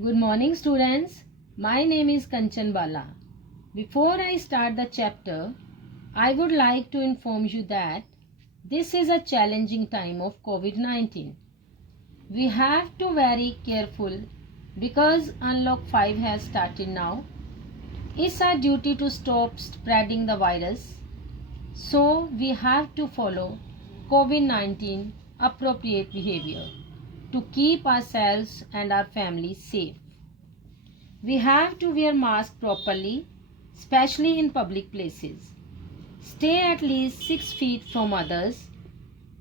Good morning, students. My name is Kanchan Bala. Before I start the chapter, I would like to inform you that this is a challenging time of COVID-19. We have to be very careful because Unlock 5 has started now. It's our duty to stop spreading the virus. So we have to follow COVID-19 appropriate behavior to keep ourselves and our families safe. We have to wear masks properly, especially in public places. Stay at least 6 feet from others.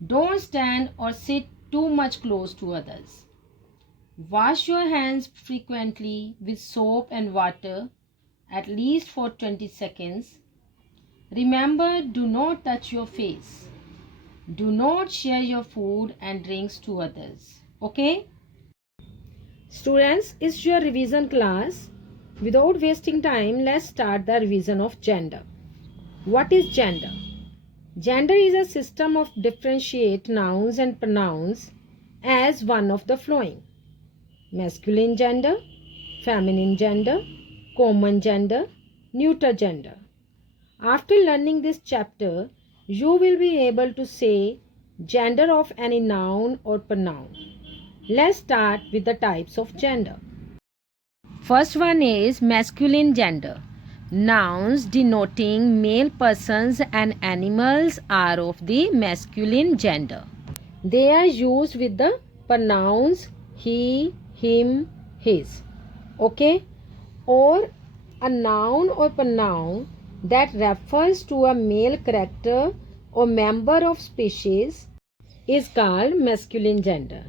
Don't stand or sit too much close to others. Wash your hands frequently with soap and water, at least for 20 seconds. Remember, do not touch your face. Do not share your food and drinks to others. Okay? Students, it's your revision class. Without wasting time, let's start the revision of gender. What is gender? Gender is a system of differentiate nouns and pronouns as one of the following: masculine gender, feminine gender, common gender, neuter gender. After learning this chapter, you will be able to say gender of any noun or pronoun. Let's start with the types of gender. First one is masculine gender. Nouns denoting male persons and animals are of the masculine gender. They are used with the pronouns he, him, his. Okay? Or a noun or pronoun that refers to a male character or member of species is called masculine gender.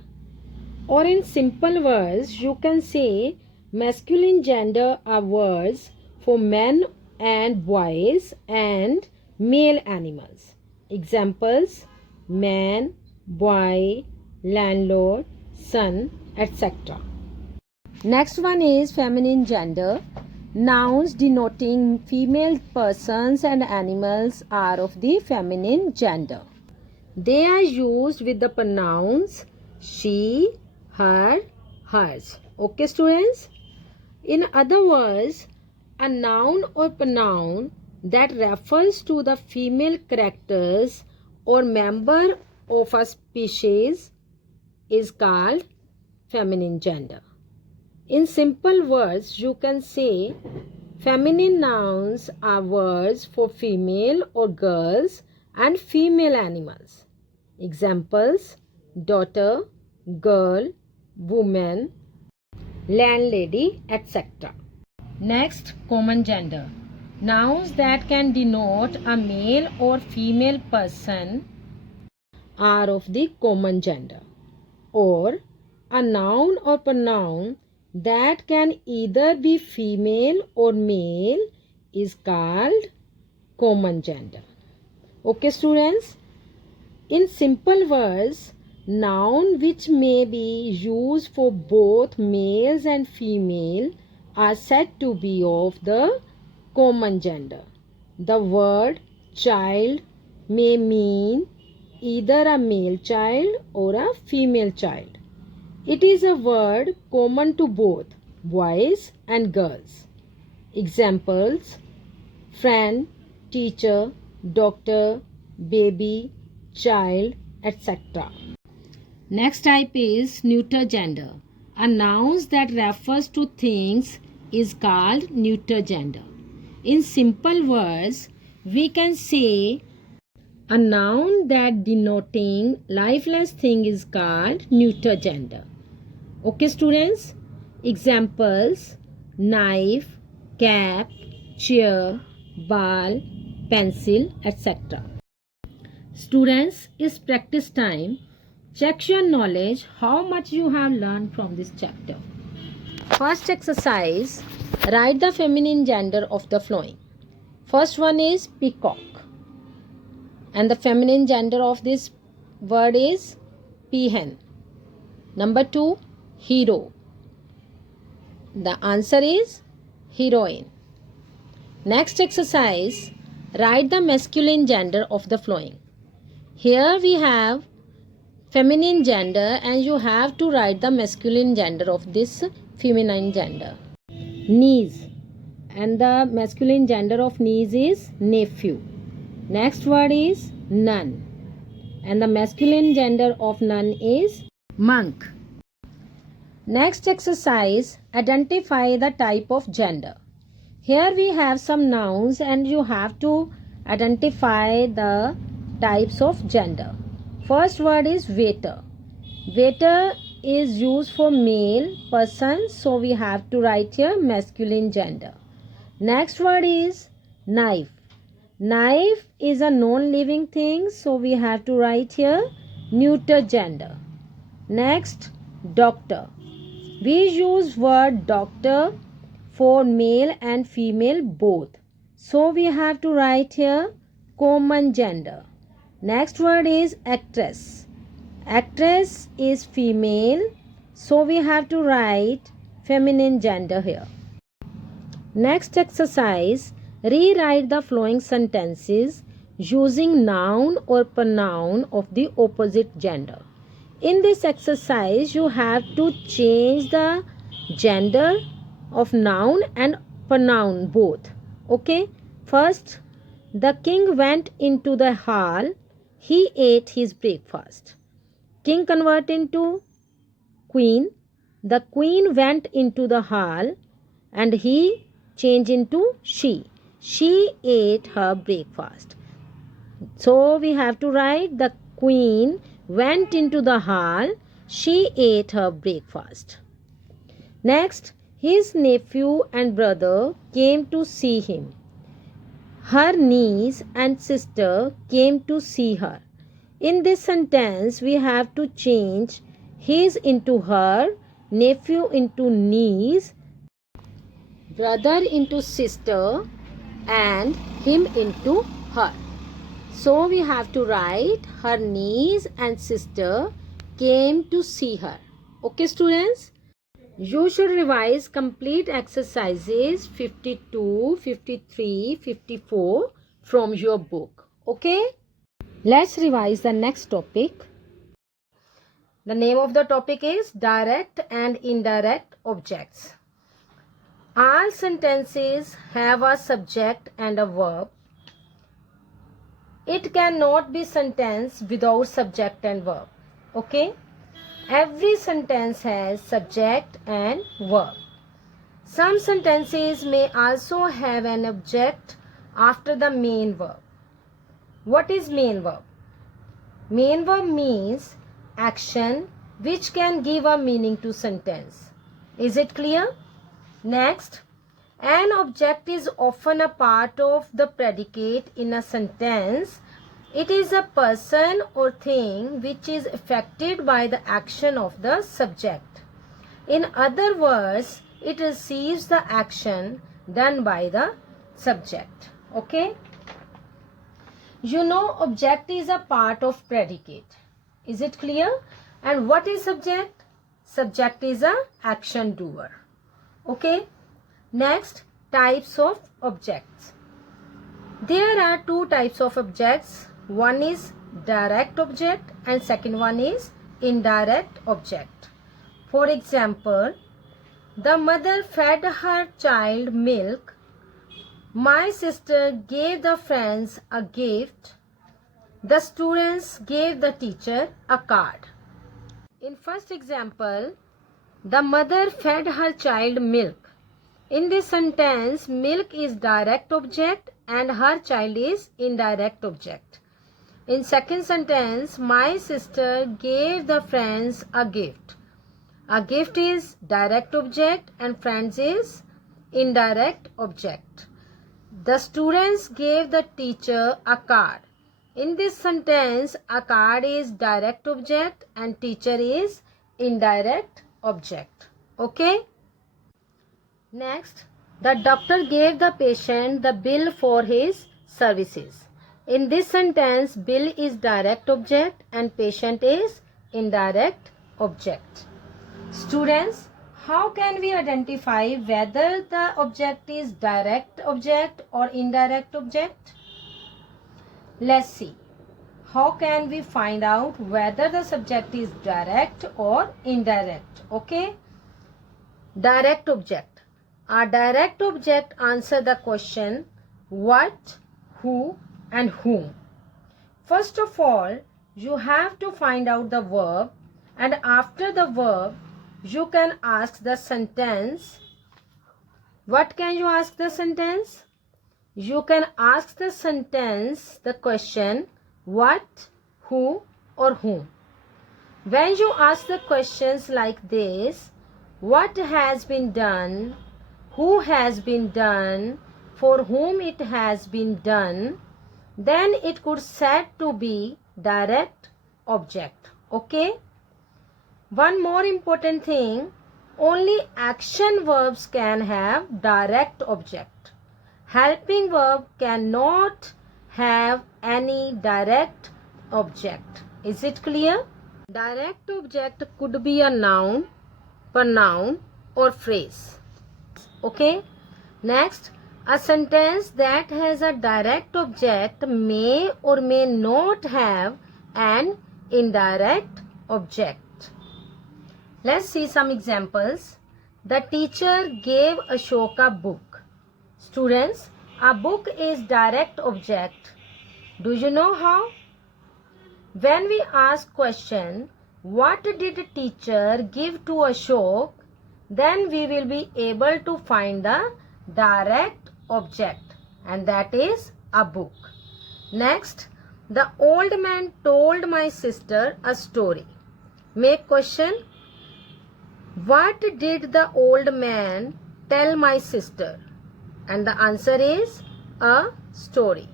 Or in simple words, you can say masculine gender are words for men and boys and male animals. Examples: man, boy, landlord, son, etc. Next one is feminine gender. Nouns denoting female persons and animals are of the feminine gender. They are used with the pronouns she, her, hers. Okay, students? In other words, a noun or pronoun that refers to the female characters or member of a species is called feminine gender. In simple words, you can say feminine nouns are words for female or girls and female animals. Examples: daughter, girl, woman, landlady, etc. Next, common gender. Nouns that can denote a male or female person are of the common gender. Or a noun or pronoun that can either be female or male is called common gender. Okay, students? In simple words, noun which may be used for both males and female are said to be of the common gender. The word child may mean either a male child or a female child. It is a word common to both boys and girls. Examples: friend, teacher, doctor, baby, child, etc. Next type is neuter gender. A noun that refers to things is called neuter gender. In simple words, we can say a noun that denoting lifeless thing is called neuter gender. Okay, students? Examples: knife, cap, chair, ball, pencil, etc. Students, it's practice time. Check your knowledge, how much you have learned from this chapter. First exercise, write the feminine gender of the following. First one is peacock. And the feminine gender of this word is peahen. Number 2, hero. The answer is heroine. Next exercise, write the masculine gender of the following. Here we have feminine gender and you have to write the masculine gender of this feminine gender. Niece, and the masculine gender of niece is nephew. Next word is nun, and the masculine gender of nun is monk. Next exercise, identify the type of gender. Here we have some nouns and you have to identify the types of gender. First word is waiter. Waiter is used for male person, so we have to write here masculine gender. Next word is knife. Knife is a non-living thing, so we have to write here neuter gender. Next, doctor. We use word doctor for male and female both, so we have to write here common gender. Next word is actress. Actress is female, so we have to write feminine gender here. Next exercise, rewrite the following sentences using noun or pronoun of the opposite gender. In this exercise, you have to change the gender of noun and pronoun both. Okay. First, the king went into the hall. He ate his breakfast. King convert into queen. The queen went into the hall and he changed into she. She ate her breakfast. So we have to write the queen went into the hall. She ate her breakfast. Next, his nephew and brother came to see him. Her niece and sister came to see her. In this sentence, we have to change his into her, nephew into niece, brother into sister, and him into her. So we have to write her niece and sister came to see her. Okay, students? You should revise complete exercises 52, 53, 54 from your book. Okay? Let's revise the next topic. The name of the topic is direct and indirect objects. All sentences have a subject and a verb. It cannot be sentence without subject and verb. Okay? Every sentence has subject and verb. Some sentences may also have an object after the main verb. What is main verb? Main verb means action which can give a meaning to sentence. Is it clear? Next, an object is often a part of the predicate in a sentence. It is a person or thing which is affected by the action of the subject. In other words, it receives the action done by the subject. Okay? You know, object is a part of predicate. Is it clear? And what is subject? Subject is a action doer. Okay? Next, types of objects. There are two types of objects. One is direct object and second one is indirect object. For example, the mother fed her child milk. My sister gave the friends a gift. The students gave the teacher a card. In first example, the mother fed her child milk. In this sentence, milk is direct object and her child is indirect object. In second sentence, my sister gave the friends a gift. A gift is direct object and friends is indirect object. The students gave the teacher a card. In this sentence, a card is direct object and teacher is indirect object. Okay? Next, the doctor gave the patient the bill for his services. In this sentence, bill is direct object and patient is indirect object. Students, how can we identify whether the object is direct object or indirect object? Let's see. How can we find out whether the subject is direct or indirect? Okay. Direct object. A direct object answer the question what, who and whom. First of all, you have to find out the verb, and after the verb, you can ask the sentence. What can you ask the sentence? You can ask the sentence the question what, who or whom. When you ask the questions like this, what has been done, who has been done, for whom it has been done, then it could said to be direct object. Okay? One more important thing, only action verbs can have direct object. Helping verb cannot have any direct object. Is it clear? Direct object could be a noun, pronoun or phrase. Okay? Next, a sentence that has a direct object may or may not have an indirect object. Let's see some examples. The teacher gave Ashok a book. Students, a book is direct object. Do you know how? When we ask question, what did the teacher give to Ashok? Then we will be able to find the direct object, and that is a book. Next, the old man told my sister a story. Make question. What did the old man tell my sister? And the answer is a story.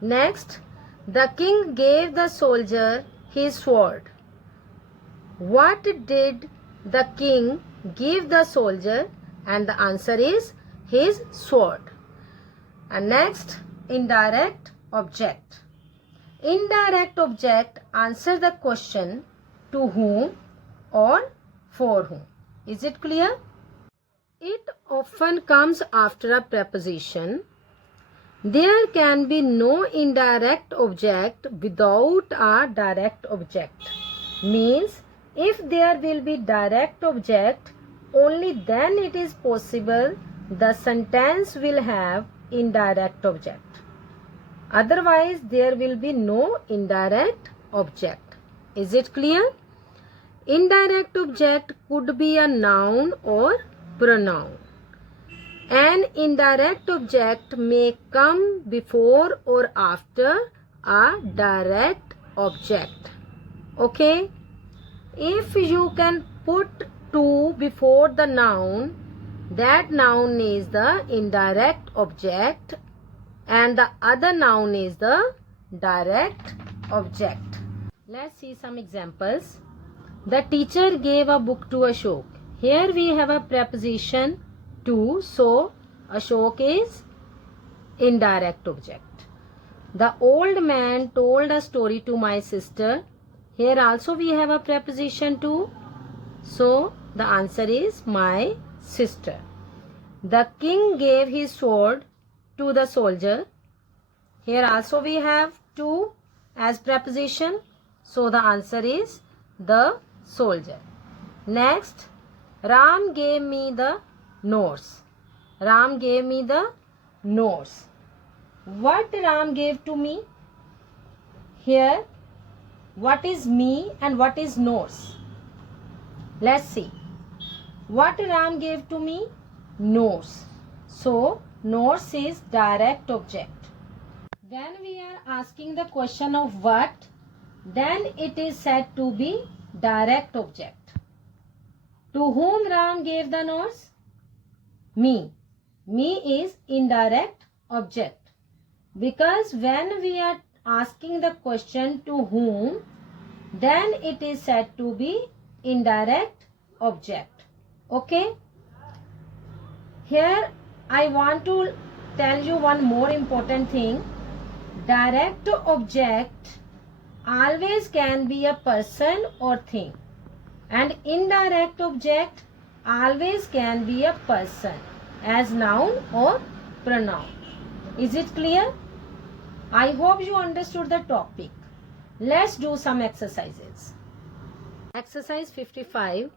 Next, the king gave the soldier his sword. What did the king give the soldier? And the answer is his sword. And next, indirect object. Indirect object answer the question to whom or for whom. Is it clear? It often comes after a preposition. There can be no indirect object without a direct object. Means if there will be direct object, only then it is possible the sentence will have indirect object. Otherwise, there will be no indirect object. Is it clear? Indirect object could be a noun or pronoun. An indirect object may come before or after a direct object. Okay? If you can put to before the noun, that noun is the indirect object and the other noun is the direct object. Let's see some examples. The teacher gave a book to Ashok. Here we have a preposition to, so Ashok is indirect object. The old man told a story to my sister. Here also we have a preposition to, so the answer is my sister. The king gave his sword to the soldier. Here also we have to as preposition, so the answer is the soldier. Next, Ram gave me the notes. Ram gave me the notes. What Ram gave to me? Here, what is me and what is notes? Let's see. What Ram gave to me? Notes. So, notes is direct object. When we are asking the question of what, then it is said to be direct object. To whom Ram gave the notes? Me. Me is indirect object. Because when we are asking the question to whom, then it is said to be indirect object. Okay? Here I want to tell you one more important thing. Direct object always can be a person or thing, and indirect object always can be a person as noun or pronoun. Is it clear? I hope you understood the topic. Let's do some exercises. Exercise 55.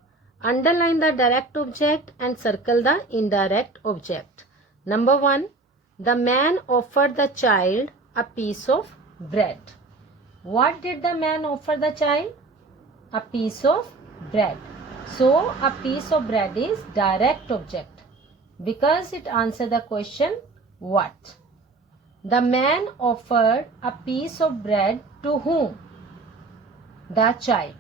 Underline the direct object and circle the indirect object. Number 1. The man offered the child a piece of bread. What did the man offer the child? A piece of bread. So, a piece of bread is direct object because it answers the question what? The man offered a piece of bread to whom? The child.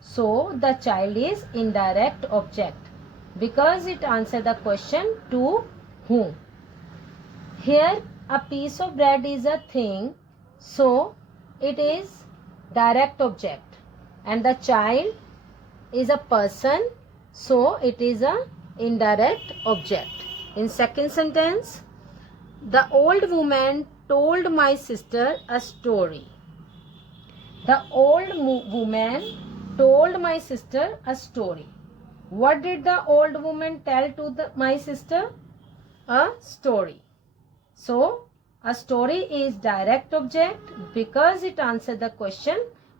So, the child is indirect object because it answers the question to whom. Here, a piece of bread is a thing, so it is direct object, and the child is a person, so it is a indirect object. In second sentence, the old woman told my sister a story. The old woman told my sister a story. What did the old woman tell to my sister? A story. So, a story is direct object because it answers the question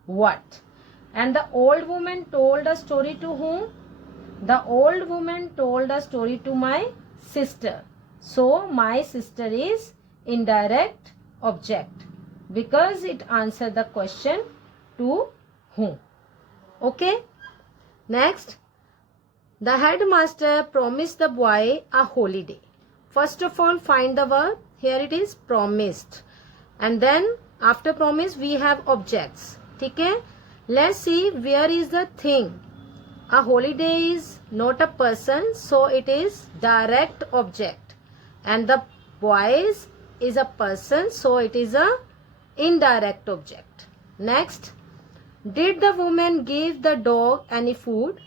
what? And the old woman told a story to whom? The old woman told a story to my sister. So, my sister is indirect object because it answers the question to whom. Okay. Next, the headmaster promised the boy a holiday. First of all, find the verb. Here it is promised. And then after promise we have objects. Okay? Let's see where is the thing. A holiday is not a person, so it is direct object. And the boys is a person, so it is a indirect object. Next, did the woman give the dog any food?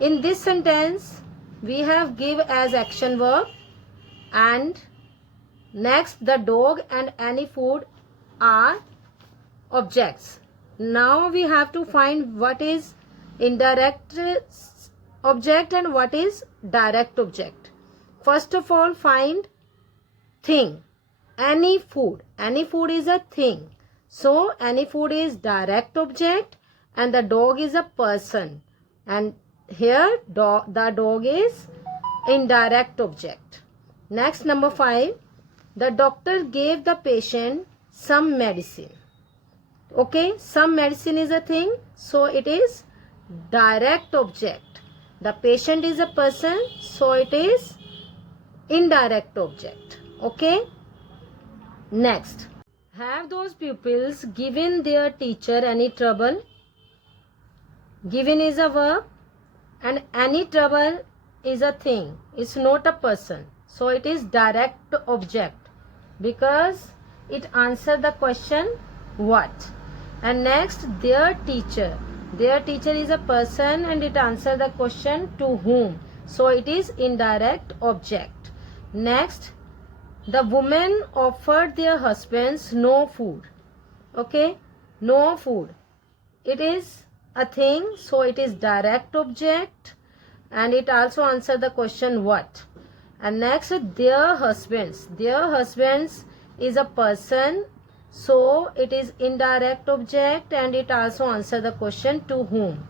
In this sentence, we have give as action verb, and next the dog and any food are objects. Now we have to find what is indirect object and what is direct object. First of all, find thing. Any food. Any food is a thing. So, any food is direct object and the dog is a person. And here the dog is indirect object. Next, number 5. The doctor gave the patient some medicine. Okay, some medicine is a thing, so it is direct object. The patient is a person, so it is indirect object. Okay. Next, have those pupils given their teacher any trouble? Given is a verb and any trouble is a thing. It's not a person. So it is direct object because it answers the question what. And next, their teacher. Their teacher is a person and it answers the question to whom. So it is indirect object. Next, the women offered their husbands no food. Okay, no food. It is a thing, so it is direct object and it also answers the question what. And next, their husbands. Their husbands is a person, so it is indirect object and it also answers the question to whom.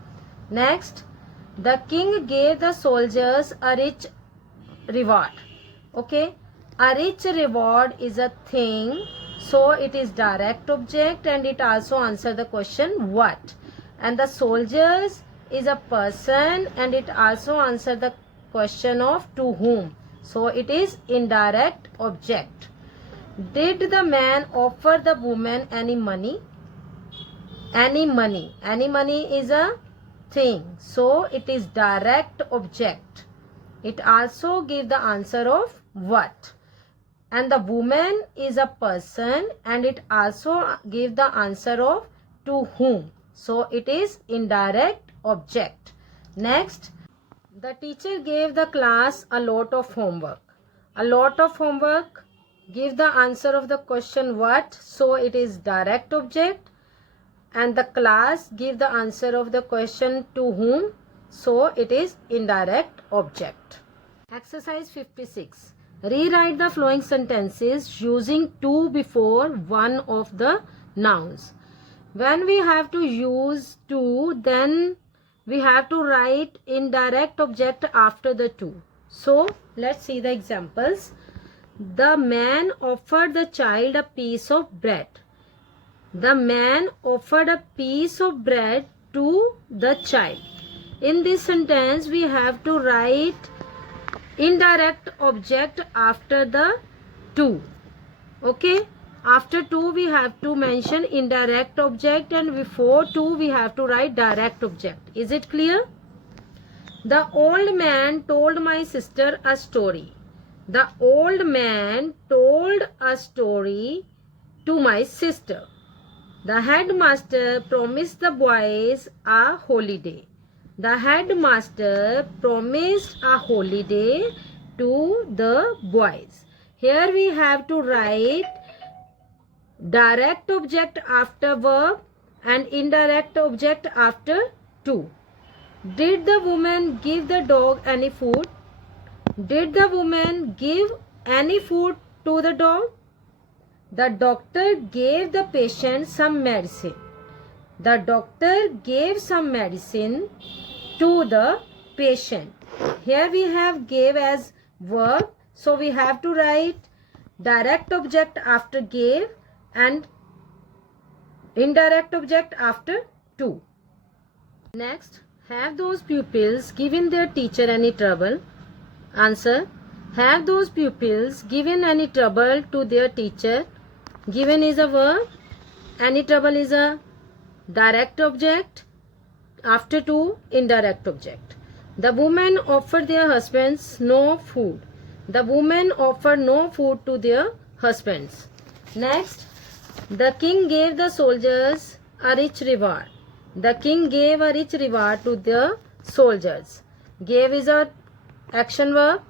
Next, the king gave the soldiers a rich reward. Okay, a rich reward is a thing, so it is direct object and it also answers the question what. And the soldiers is a person and it also answers the question of to whom. So it is indirect object. Did the man offer the woman any money? Any money. Any money is a thing. So it is direct object. It also gives the answer of what. And the woman is a person and it also gives the answer of to whom. So it is indirect object. Next, the teacher gave the class a lot of homework. A lot of homework. Give the answer of the question what. So it is direct object. And the class give the answer of the question to whom. So it is indirect object. Exercise 56. Rewrite the following sentences using to before one of the nouns. When we have to use to, then we have to write indirect object after the to. So let's see the examples. The man offered the child a piece of bread. The man offered a piece of bread to the child. In this sentence, we have to write indirect object after the to. Okay, after to we have to mention indirect object, and before to we have to write direct object. Is it clear? The old man told my sister a story. The old man told a story to my sister. The headmaster promised the boys a holiday. The headmaster promised a holiday to the boys. Here we have to write direct object after verb and indirect object after to. Did the woman give the dog any food? Did the woman give any food to the dog? The doctor gave the patient some medicine. The doctor gave some medicine to the patient. Here we have gave as verb. So we have to write direct object after gave and indirect object after to. Next, have those pupils given their teacher any trouble? Answer. Have those pupils given any trouble to their teacher? Given is a verb. Any trouble is a direct object. After to, indirect object. The women offered their husbands no food. The women offered no food to their husbands. Next, the king gave the soldiers a rich reward. The king gave a rich reward to the soldiers. Gave is a action verb.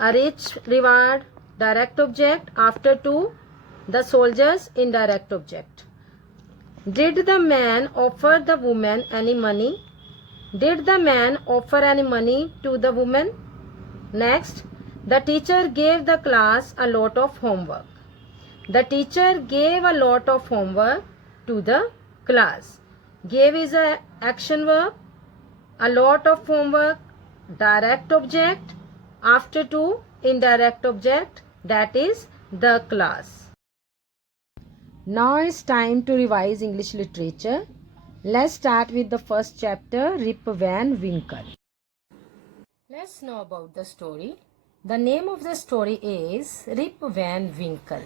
A rich reward, direct object. After to, the soldiers, indirect object. Did the man offer the woman any money? Did the man offer any money to the woman? Next, the teacher gave the class a lot of homework. The teacher gave a lot of homework to the class. Gave is a action verb. A lot of homework, direct object. After to, indirect object, that is the class. Now it's time to revise English literature. Let's start with the first chapter, Rip Van Winkle. Let's know about the story. The name of the story is Rip Van Winkle.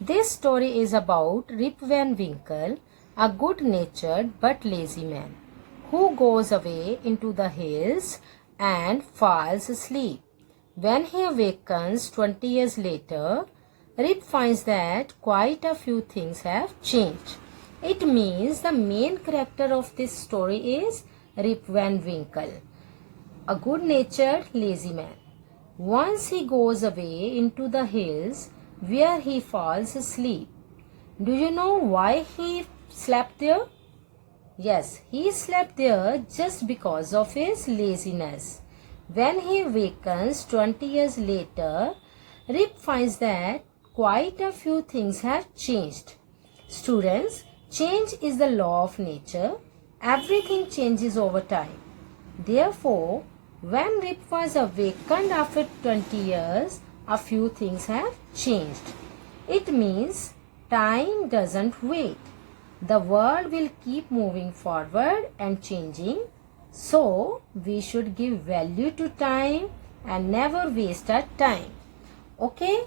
This story is about Rip Van Winkle, a good-natured but lazy man who goes away into the hills and falls asleep. When he awakens 20 years later, Rip finds that quite a few things have changed. It means the main character of this story is Rip Van Winkle, a good-natured lazy man. Once he goes away into the hills where he falls asleep. Do you know why he slept there? Yes, he slept there just because of his laziness. When he awakens 20 years later, Rip finds that quite a few things have changed. Students, change is the law of nature. Everything changes over time. Therefore, when Rip was awakened after 20 years, a few things have changed. It means time doesn't wait. The world will keep moving forward and changing. So, we should give value to time and never waste our time. Okay?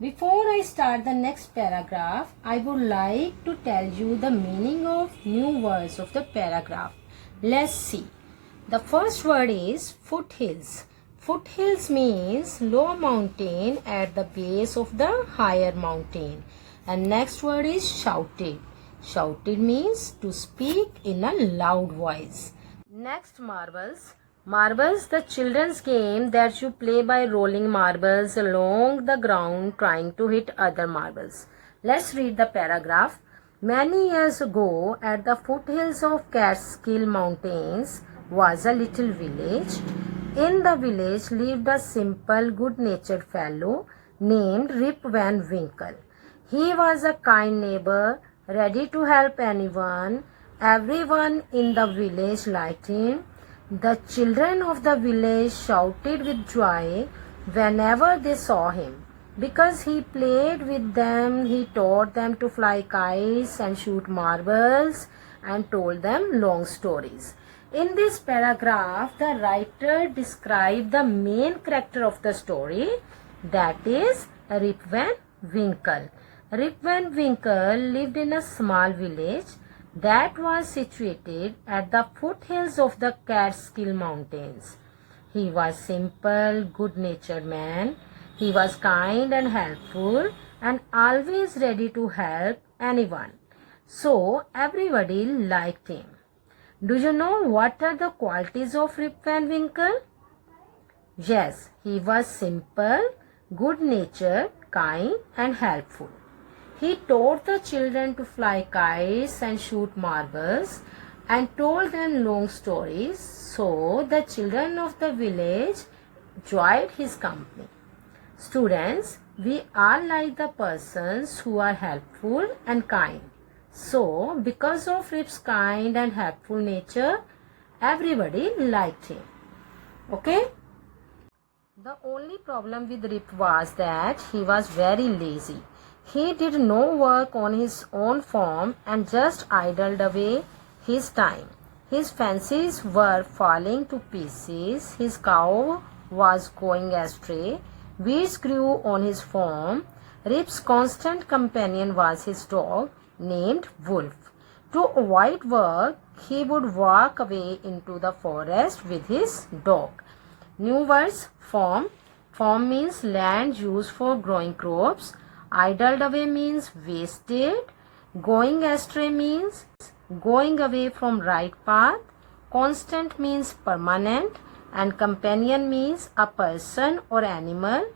Before I start the next paragraph, I would like to tell you the meaning of new words of the paragraph. Let's see. The first word is foothills. Foothills means low mountain at the base of the higher mountain. And next word is shouted. Shouted means to speak in a loud voice. Next, marbles. Marbles, the children's game that you play by rolling marbles along the ground trying to hit other marbles. Let's read the paragraph. Many years ago, at the foothills of Catskill Mountains was a little village. In the village lived a simple, good-natured fellow named Rip Van Winkle. He was a kind neighbor, ready to help anyone Everyone in the village liked him. The children of the village shouted with joy whenever they saw him. Because he played with them, he taught them to fly kites and shoot marbles and told them long stories. In this paragraph, the writer described the main character of the story, that is Rip Van Winkle. Rip Van Winkle lived in a small village that was situated at the foothills of the Catskill Mountains. He was simple, good-natured man. He was kind and helpful and always ready to help anyone. So everybody liked him. Do you know what are the qualities of Rip Van Winkle? Yes, he was simple, good-natured, kind and helpful. He taught the children to fly kites and shoot marbles and told them long stories, so the children of the village enjoyed his company. Students, we are like the persons who are helpful and kind. So, because of Rip's kind and helpful nature, everybody liked him. Okay? The only problem with Rip was that he was very lazy. He did no work on his own farm and just idled away his time. His fences were falling to pieces. His cow was going astray. Weeds grew on his farm. Rip's constant companion was his dog named Wolf. To avoid work, he would walk away into the forest with his dog. New words: farm. Farm means land used for growing crops. Idled away means wasted. Going astray means going away from right path. Constant means permanent. And companion means a person or animal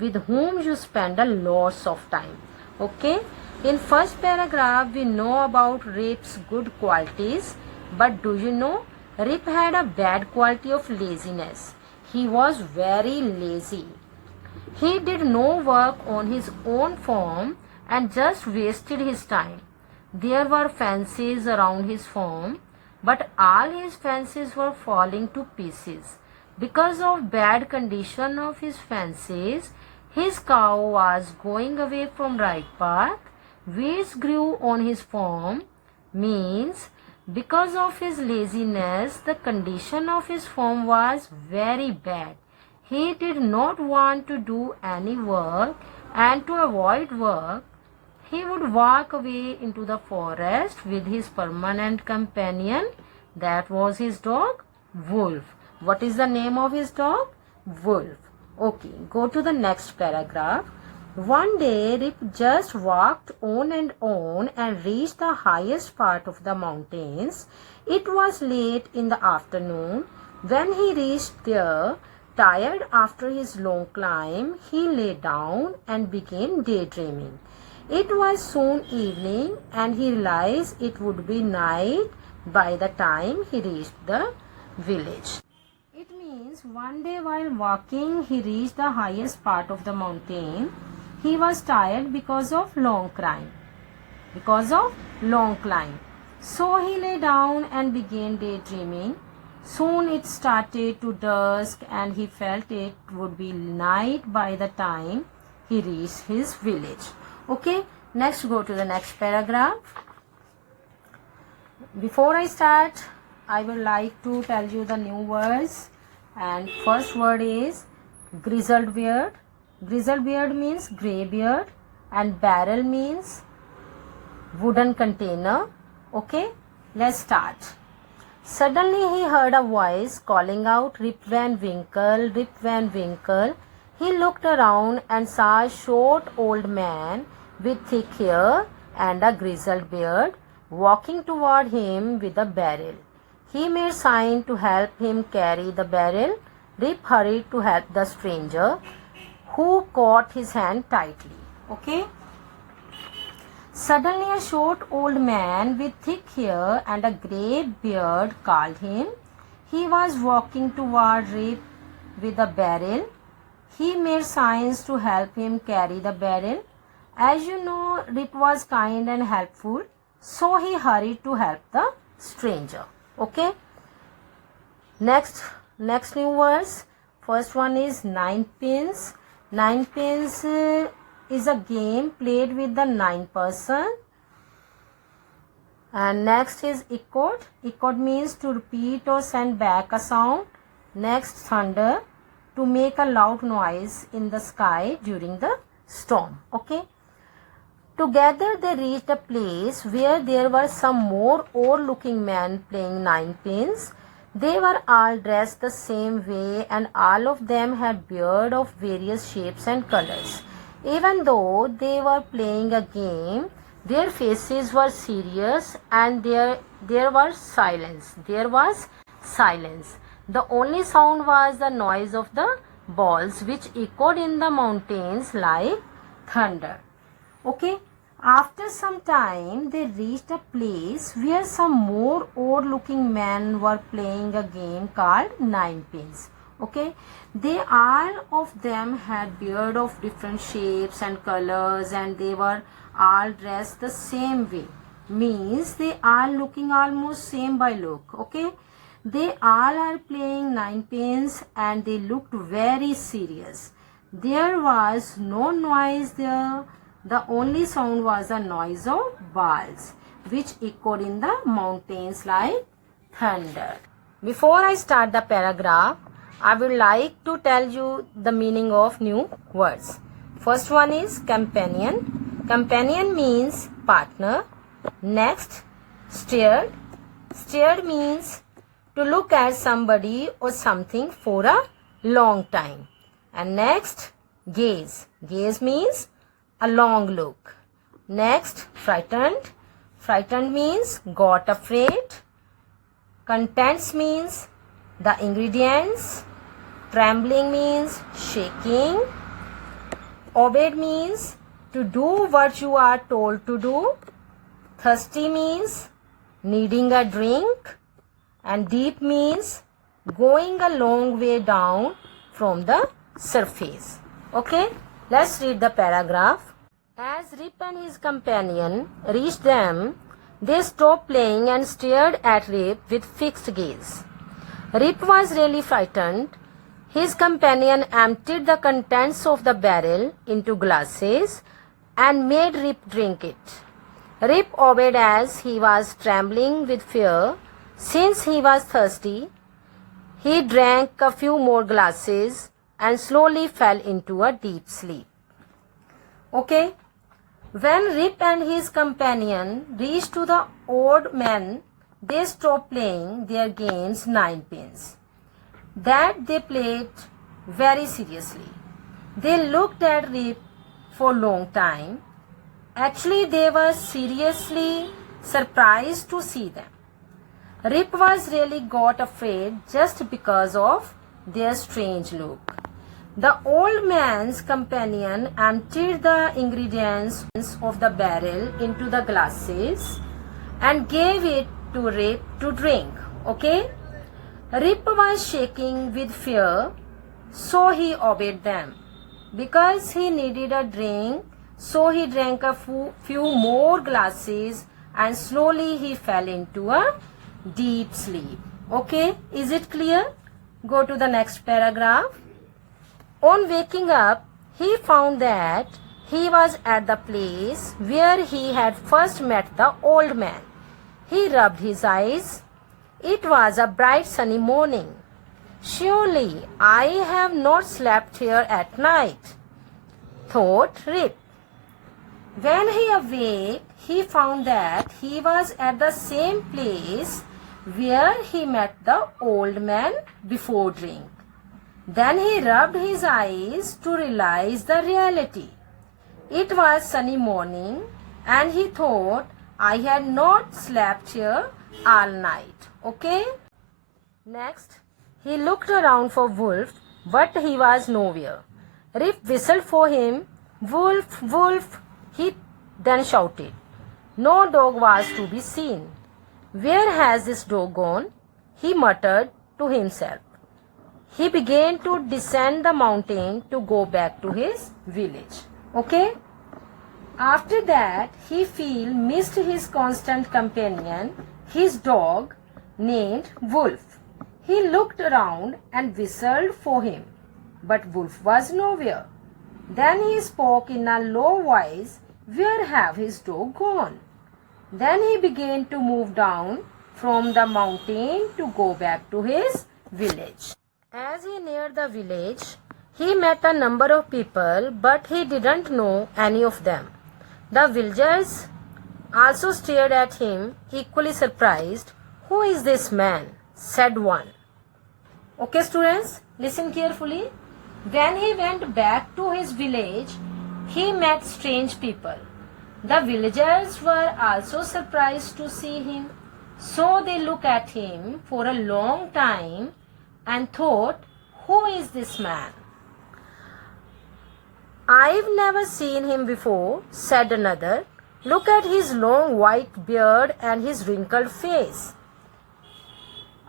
with whom you spend a lot of time. Okay? In first paragraph, we know about Rip's good qualities. But do you know, Rip had a bad quality of laziness. He was very lazy. He did no work on his own farm and just wasted his time. There were fences around his farm, but all his fences were falling to pieces. Because of bad condition of his fences, his cow was going away from right path. Weeds grew on his farm means because of his laziness, the condition of his farm was very bad. He did not want to do any work, and to avoid work, he would walk away into the forest with his permanent companion. That was his dog, Wolf. What is the name of his dog? Wolf. Okay, go to the next paragraph. One day, Rip just walked on and reached the highest part of the mountains. It was late in the afternoon. When he reached there, tired after his long climb, he lay down and began daydreaming. It was soon evening and he realized it would be night by the time he reached the village. It means one day while walking, he reached the highest part of the mountain. He was tired because of long climb. So he lay down and began daydreaming. Soon it started to dusk and he felt it would be night by the time he reached his village. Okay, next go to the next paragraph. Before I start, I would like to tell you the new words. And first word is grizzled beard. Grizzled beard means grey beard, and barrel means wooden container. Okay, let's start. Suddenly he heard a voice calling out, Rip Van Winkle, Rip Van Winkle. He looked around and saw a short old man with thick hair and a grizzled beard walking toward him with a barrel. He made sign to help him carry the barrel. Rip hurried to help the stranger, who caught his hand tightly. Okay? Suddenly a short old man with thick hair and a grey beard called him. He was walking toward Rip with a barrel. He made signs to help him carry the barrel. As you know, Rip was kind and helpful, so he hurried to help the stranger. Okay. Next new words. First one is nine pins. Nine pins is a game played with the 9 person. And next is echoed. Echoed means to repeat or send back a sound. Next, thunder, to make a loud noise in the sky during the storm. Okay. Together they reached a place where there were some more odd-looking men playing nine pins. They were all dressed the same way and all of them had beard of various shapes and colors. Even though they were playing a game, their faces were serious and there was silence. There was silence. The only sound was the noise of the balls which echoed in the mountains like thunder. Okay. After some time, they reached a place where some more odd-looking men were playing a game called nine pins. Okay. They all of them had beard of different shapes and colors and they were all dressed the same way. Means they are looking almost same by look. Okay. They all are playing nine pins and they looked very serious. There was no noise there. The only sound was the noise of balls which echoed in the mountains like thunder. Before I start the paragraph, I would like to tell you the meaning of new words. First one is companion. Companion means partner. Next, stared. Stared means to look at somebody or something for a long time. And next, gaze. Gaze means a long look. Next, frightened. Frightened means got afraid. Contents means the ingredients. Trembling means shaking. Obeyed means to do what you are told to do. Thirsty means needing a drink. And deep means going a long way down from the surface. Okay, let's read the paragraph. As Rip and his companion reached them, they stopped playing and stared at Rip with fixed gaze. Rip was really frightened. His companion emptied the contents of the barrel into glasses and made Rip drink it. Rip obeyed as he was trembling with fear. Since he was thirsty, he drank a few more glasses and slowly fell into a deep sleep. Okay. When Rip and his companion reached to the odd men, they stopped playing their games nine pins. That they played very seriously. They looked at Rip for a long time. Actually, they were seriously surprised to see them. Rip was really got afraid just because of their strange look. The old man's companion emptied the ingredients of the barrel into the glasses and gave it to Rip to drink. Okay? Rip was shaking with fear, so he obeyed them. Because he needed a drink, so he drank a few more glasses and slowly he fell into a deep sleep. Okay, is it clear? Go to the next paragraph. On waking up, he found that he was at the place where he had first met the old man. He rubbed his eyes. It was a bright sunny morning. Surely I have not slept here at night, thought Rip. When he awoke, he found that he was at the same place where he met the old man before drink. Then he rubbed his eyes to realize the reality. It was sunny morning and he thought, I had not slept here all night. Okay? Next, he looked around for Wolf, but he was nowhere. Rip whistled for him. Wolf, Wolf, he then shouted. No dog was to be seen. Where has this dog gone? He muttered to himself. He began to descend the mountain to go back to his village. Okay? After that, he missed his constant companion. his dog named Wolf. He looked around and whistled for him, but Wolf was nowhere. Then he spoke in a low voice, "Where have his dog gone?" Then he began to move down from the mountain to go back to his village. As he neared the village, he met a number of people, but he didn't know any of them. The villagers also stared at him, equally surprised. "Who is this man?" said one. Okay, students, listen carefully. When he went back to his village, he met strange people. The villagers were also surprised to see him, so they looked at him for a long time and thought, "Who is this man?" "I've never seen him before," said another. "Look at his long white beard and his wrinkled face."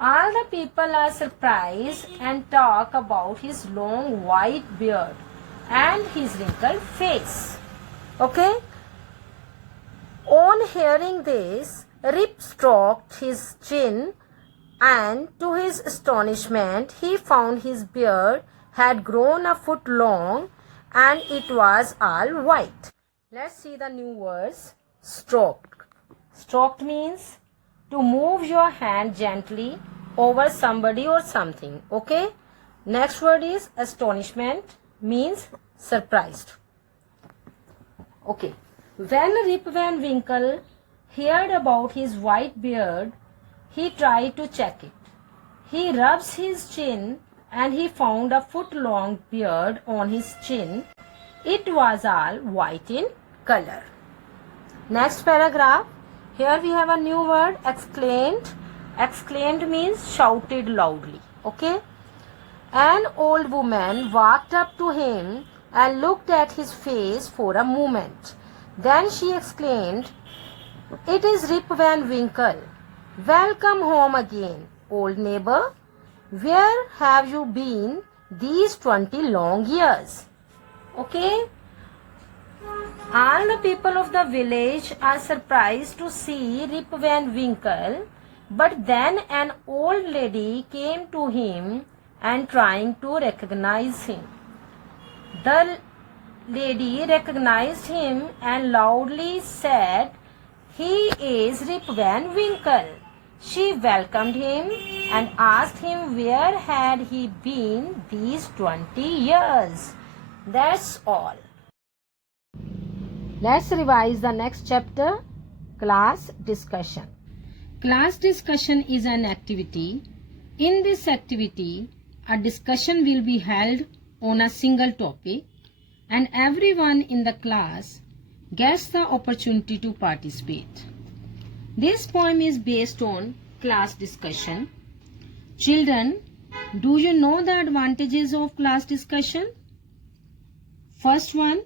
All the people are surprised and talk about his long white beard and his wrinkled face. Okay? On hearing this, Rip stroked his chin, and to his astonishment, he found his beard had grown a foot long and it was all white. Let's see the new words. Stroked. Stroked means to move your hand gently over somebody or something. Okay? Next word is astonishment, means surprised. Okay. When Rip Van Winkle heard about his white beard, he tried to check it. He rubs his chin and he found a foot-long beard on his chin. It was all white in color. Next paragraph. Here we have a new word, exclaimed. Exclaimed means shouted loudly. Okay? An old woman walked up to him and looked at his face for a moment. Then she exclaimed, "It is Rip Van Winkle. Welcome home again, old neighbor. Where have you been these 20 long years?" Okay? All the people of the village are surprised to see Rip Van Winkle, but then an old lady came to him and trying to recognize him. The lady recognized him and loudly said, "He is Rip Van Winkle." She welcomed him and asked him where had he been these 20 years. That's all. Let's revise the next chapter, class discussion. Class discussion is an activity. In this activity, a discussion will be held on a single topic, and everyone in the class gets the opportunity to participate. This poem is based on class discussion. Children, do you know the advantages of class discussion? First one,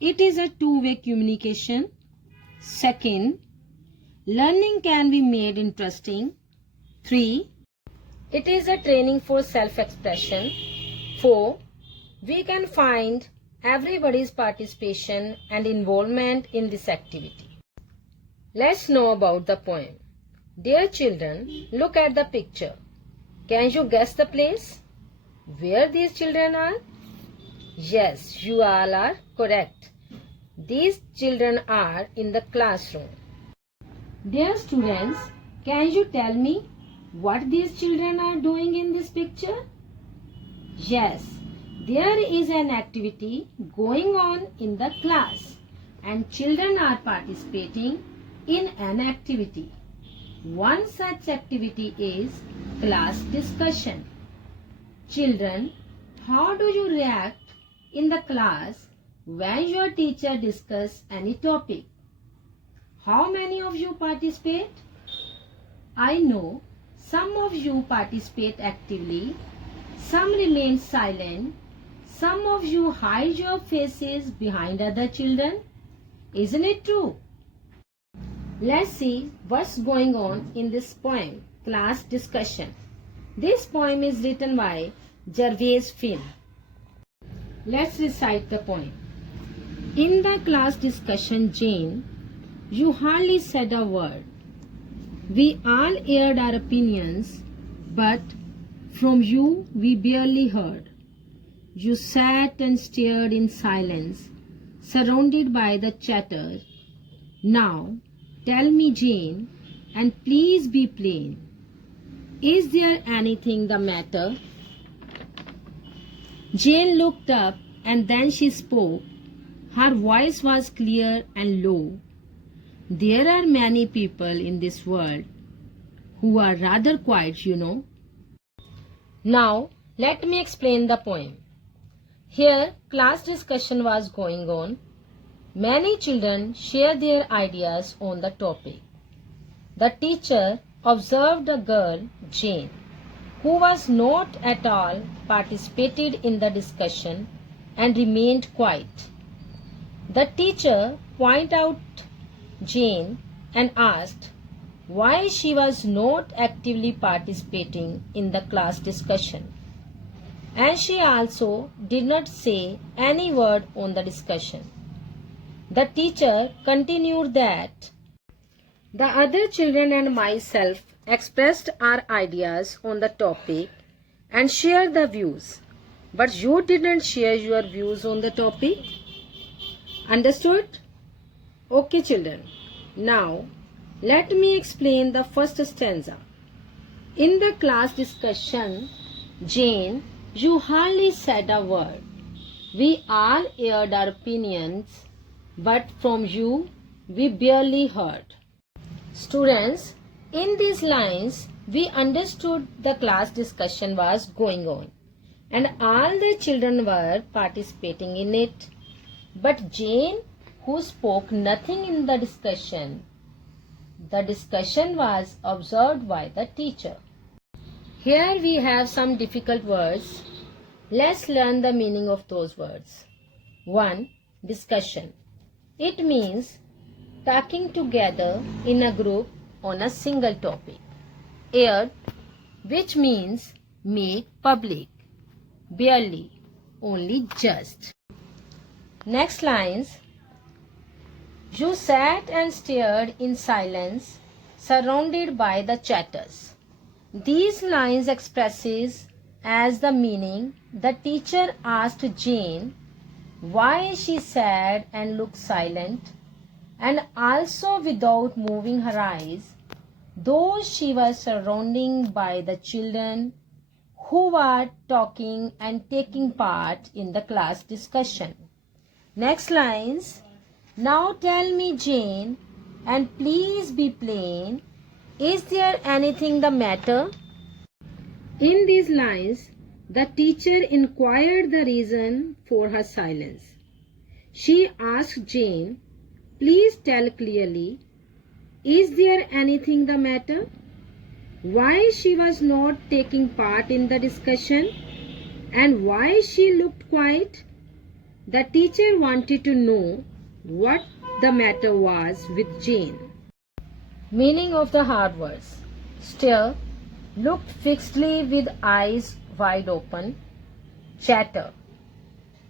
it is a two-way communication. Second, learning can be made interesting. 3, it is a training for self-expression. 4, we can find everybody's participation and involvement in this activity. Let's know about the poem. Dear children, look at the picture. Can you guess the place where these children are? Yes, you all are correct. These children are in the classroom. Dear students, can you tell me what these children are doing in this picture? Yes, there is an activity going on in the class and children are participating in an activity. One such activity is class discussion. Children, how do you react in the class when your teacher discusses any topic? How many of you participate? I know some of you participate actively, some remain silent, some of you hide your faces behind other children. Isn't it true? Let's see what's going on in this poem, Class Discussion. This poem is written by Gervase Finn. Let's recite the poem. In the class discussion, Jane, you hardly said a word. We all aired our opinions, but from you we barely heard. You sat and stared in silence, surrounded by the chatter. Now, tell me, Jane, and please be plain. Is there anything the matter? Jane looked up and then she spoke. Her voice was clear and low. There are many people in this world who are rather quiet, you know. Now, let me explain the poem. Here, class discussion was going on. Many children shared their ideas on the topic. The teacher observed a girl, Jane, who was not at all participated in the discussion and remained quiet. The teacher pointed out Jane and asked why she was not actively participating in the class discussion. And she also did not say any word on the discussion. The teacher continued that the other children and myself expressed our ideas on the topic and shared the views, but you didn't share your views on the topic. Understood? Okay, children. Now, let me explain the first stanza. In the class discussion, Jane, you hardly said a word. We all aired our opinions, but from you we barely heard. Students, in these lines, we understood the class discussion was going on and all the children were participating in it. But Jane, who spoke nothing in the discussion was observed by the teacher. Here we have some difficult words. Let's learn the meaning of those words. 1. Discussion. It means talking together in a group on a single topic. Aired, which means make public. Barely, only just. Next lines. You sat and stared in silence, surrounded by the chatters. These lines expresses as the meaning the teacher asked Jane why she sat and looked silent, and also without moving her eyes, though she was surrounded by the children who were talking and taking part in the class discussion. Next lines. Now tell me, Jane, and please be plain. Is there anything the matter? In these lines, the teacher inquired the reason for her silence. She asked Jane, please tell clearly, is there anything the matter? Why she was not taking part in the discussion and why she looked quiet? The teacher wanted to know what the matter was with Jane. Meaning of the hard words. Stare, looked fixedly with eyes wide open. Chatter,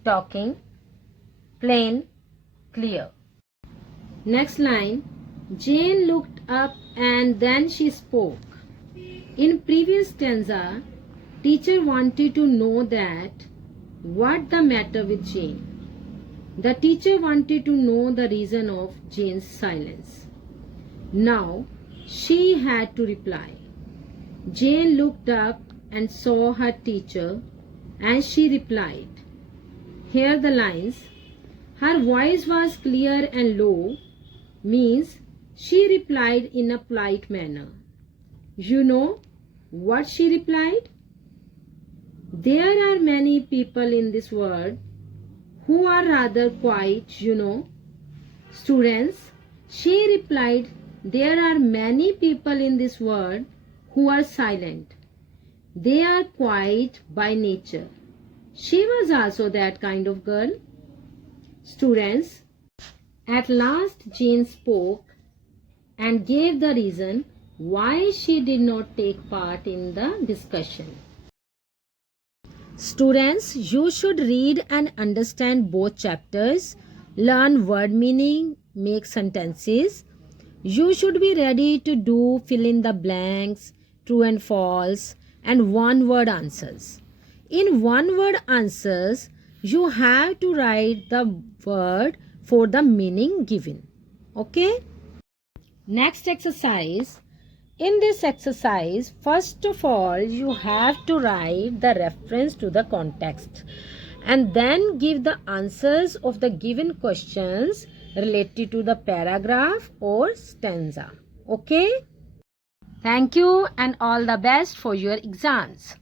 talking. Plain, clear. Next line. Jane looked up and then she spoke. In previous stanza, teacher wanted to know that what the matter with Jane. The teacher wanted to know the reason of Jane's silence. Now she had to reply. Jane looked up and saw her teacher and she replied. Here the lines. Her voice was clear and low means she replied in a polite manner. You know what she replied? There are many people in this world who are rather quiet, you know. Students, she replied, there are many people in this world who are silent. They are quiet by nature. She was also that kind of girl. Students, at last Jane spoke and gave the reason why she did not take part in the discussion. Students, you should read and understand both chapters, learn word meaning, make sentences. You should be ready to do fill in the blanks, true and false, and one word answers. In one word answers, you have to write the word for the meaning given. Okay? Next exercise. In this exercise, first of all, you have to write the reference to the context and then give the answers of the given questions related to the paragraph or stanza. Okay? Thank you and all the best for your exams.